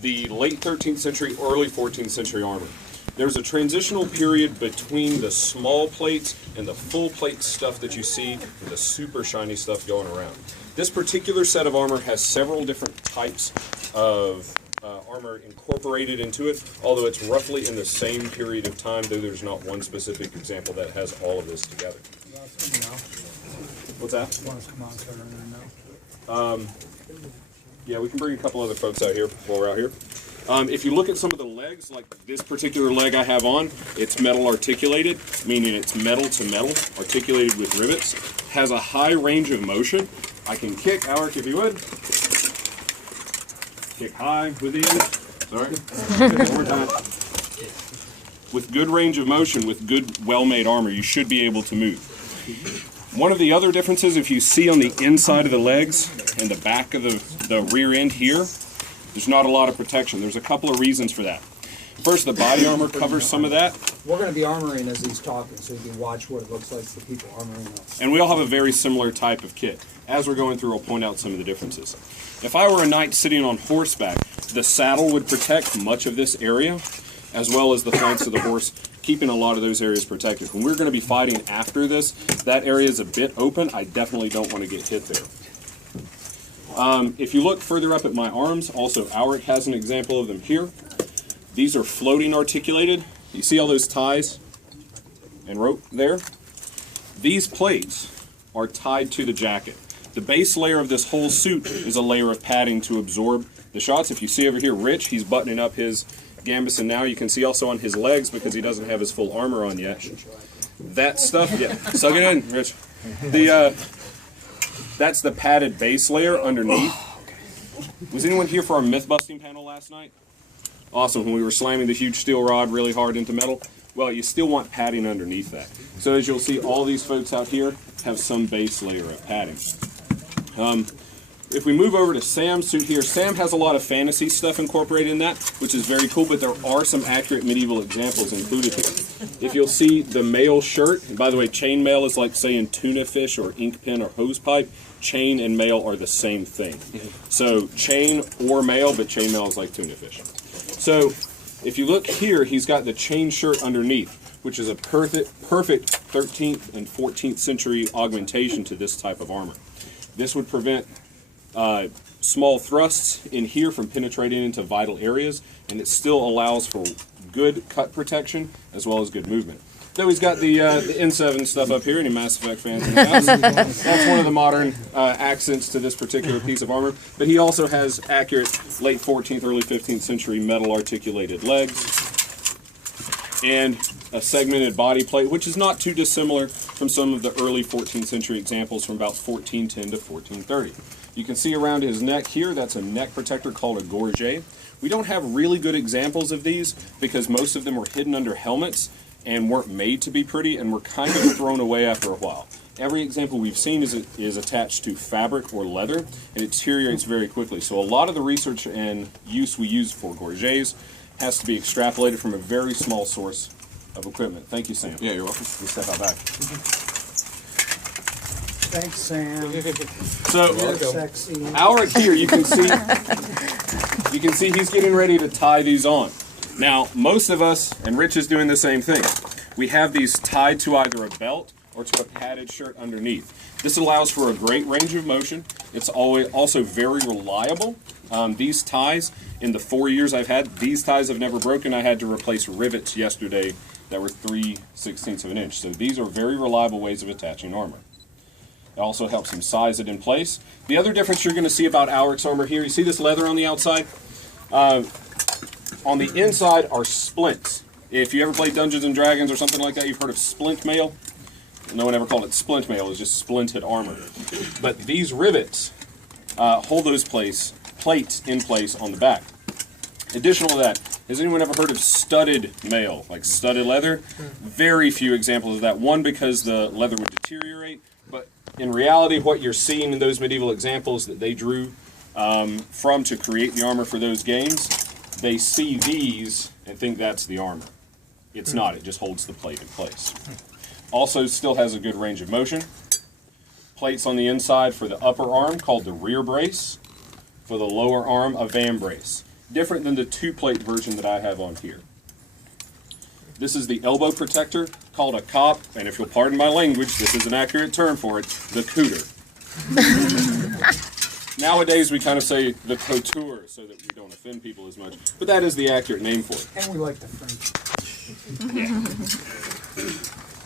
the late 13th century, early 14th century armor. There's a transitional period between the small plates and the full plate stuff that you see and the super shiny stuff going around. This particular set of armor has several different types of armor incorporated into it, although it's roughly in the same period of time, though there's not one specific example that has all of this together. What's that? Yeah, we can bring a couple other folks out here while we're out here. If you look at some of the legs, like this particular leg I have on, it's metal articulated, meaning it's metal to metal, articulated with rivets, has a high range of motion. I can kick, Alric, if you would. Kick high with the end. Sorry. One more time. With good range of motion, with good, well-made armor, you should be able to move. One of the other differences, if you see on the inside of the legs and the back of the rear end here, there's not a lot of protection. There's a couple of reasons for that. First, the body armor covers some of that. We're going to be armoring as he's talking, so you can watch what it looks like for people armoring us. And we all have a very similar type of kit. As we're going through, I'll point out some of the differences. If I were a knight sitting on horseback, the saddle would protect much of this area, as well as the flanks of the horse, keeping a lot of those areas protected. When we're going to be fighting after this, that area is a bit open. I definitely don't want to get hit there. If you look further up at my arms, also Alric has an example of them here. These are floating articulated. You see all those ties and rope there? These plates are tied to the jacket. The base layer of this whole suit is a layer of padding to absorb the shots. If you see over here, Rich, he's buttoning up his gambus, and now you can see also on his legs, because he doesn't have his full armor on yet. That stuff, yeah, suck it in, Rich. That's the padded base layer underneath. Was anyone here for our myth busting panel last night? Awesome, when we were slamming the huge steel rod really hard into metal. Well, you still want padding underneath that. So as you'll see, all these folks out here have some base layer of padding. If we move over to Sam's suit here, Sam has a lot of fantasy stuff incorporated in that, which is very cool, but there are some accurate medieval examples included here. If you'll see the mail shirt, and by the way, chain mail is like saying tuna fish or ink pen or hose pipe. Chain and mail are the same thing. So chain or mail, but chain mail is like tuna fish. So if you look here, he's got the chain shirt underneath, which is a perfect 13th and 14th century augmentation to this type of armor. This would prevent small thrusts in here from penetrating into vital areas, and it still allows for good cut protection as well as good movement. Though he's got the N7 stuff up here, any Mass Effect fans in the house. That's one of the modern accents to this particular piece of armor. But he also has accurate late 14th, early 15th century metal articulated legs, and a segmented body plate, which is not too dissimilar from some of the early 14th century examples from about 1410 to 1430. You can see around his neck here, that's a neck protector called a gorget. We don't have really good examples of these because most of them were hidden under helmets and weren't made to be pretty and were kind of thrown away after a while. Every example we've seen is attached to fabric or leather, and it deteriorates very quickly. So a lot of the research and use we use for gorgets has to be extrapolated from a very small source of equipment. Thank you, Sam. Yeah, you're welcome. We'll step out back. Thanks, Sam. So, Sexy. Alric here, you can see he's getting ready to tie these on. Now, most of us, and Rich is doing the same thing, we have these tied to either a belt or to a padded shirt underneath. This allows for a great range of motion. It's also very reliable. These ties, in the 4 years I've had, these ties have never broken. I had to replace rivets yesterday that were 3/16 of an inch. So these are very reliable ways of attaching armor. It also helps him size it in place. The other difference you're going to see about Alric's armor here, you see this leather on the outside? On the inside are splints. If you ever played Dungeons and Dragons or something like that, you've heard of splint mail. No one ever called it splint mail, it was just splinted armor. But these rivets hold those plates in place on the back. Additional to that, has anyone ever heard of studded mail, like studded leather? Very few examples of that. One, because the leather would deteriorate, but in reality, what you're seeing in those medieval examples that they drew from to create the armor for those games, they see these and think that's the armor. It's not, it just holds the plate in place. Also still has a good range of motion. Plates on the inside for the upper arm called the rear brace. For the lower arm, a van brace. different than the 2-plate version that I have on here. This is the elbow protector, called a cop, and if you'll pardon my language, this is an accurate term for it, the cooter. Nowadays, we kind of say the couture so that we don't offend people as much, but that is the accurate name for it. And we like the French. Yeah.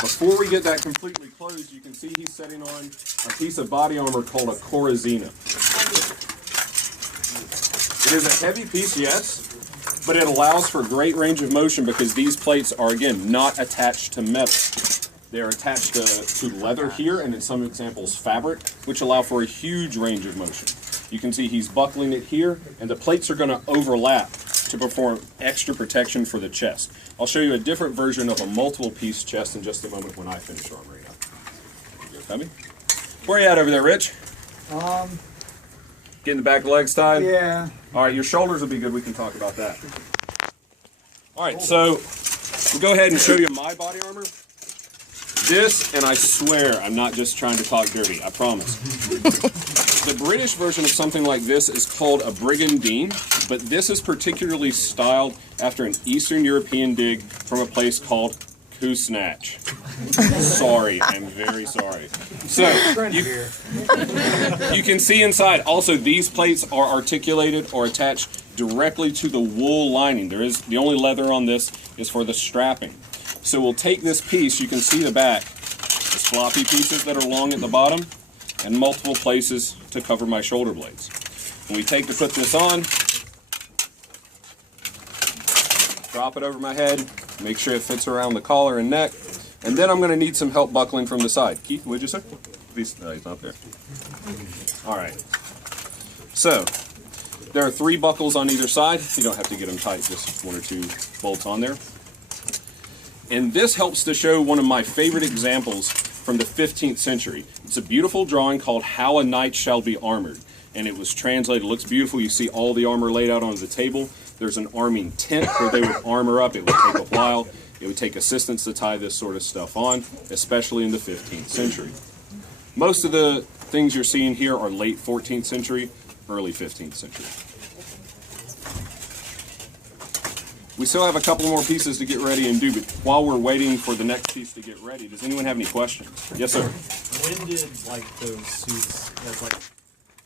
Before we get that completely closed, you can see he's setting on a piece of body armor called a corazina. It is a heavy piece, yes, but it allows for great range of motion because these plates are, again, not attached to metal. They're attached to leather here, and in some examples fabric, which allow for a huge range of motion. You can see he's buckling it here, and the plates are going to overlap to perform extra protection for the chest. I'll show you a different version of a multiple-piece chest in just a moment when I finish armoring up. You coming? Where are you at over there, Rich? Getting the back legs tied? Yeah. All right, your shoulders will be good. We can talk about that. All right, so we'll go ahead and show you my body armor. This, and I swear I'm not just trying to talk dirty, I promise. The British version of something like this is called a brigandine, but this is particularly styled after an Eastern European dig from a place called Kusnatch. Sorry, I'm very sorry. So, you can see inside, also these plates are articulated or attached directly to the wool lining. The only leather on this is for the strapping. So we'll take this piece, you can see the back, there's floppy pieces that are long at the bottom, and multiple places to cover my shoulder blades. When we take to put this on, drop it over my head, make sure it fits around the collar and neck, and then I'm going to need some help buckling from the side. Keith, what did you say? He's not there. All right. So, there are 3 buckles on either side. You don't have to get them tight, just 1 or 2 bolts on there. And this helps to show one of my favorite examples from the 15th century. It's a beautiful drawing called How a Knight Shall Be Armored. And it was translated, it looks beautiful. You see all the armor laid out on the table. There's an arming tent where they would armor up. It would take a while. It would take assistants to tie this sort of stuff on, especially in the 15th century. Most of the things you're seeing here are late 14th century, early 15th century. We still have a couple more pieces to get ready and do, but while we're waiting for the next piece to get ready, does anyone have any questions? Yes, sir. When did like those suits, like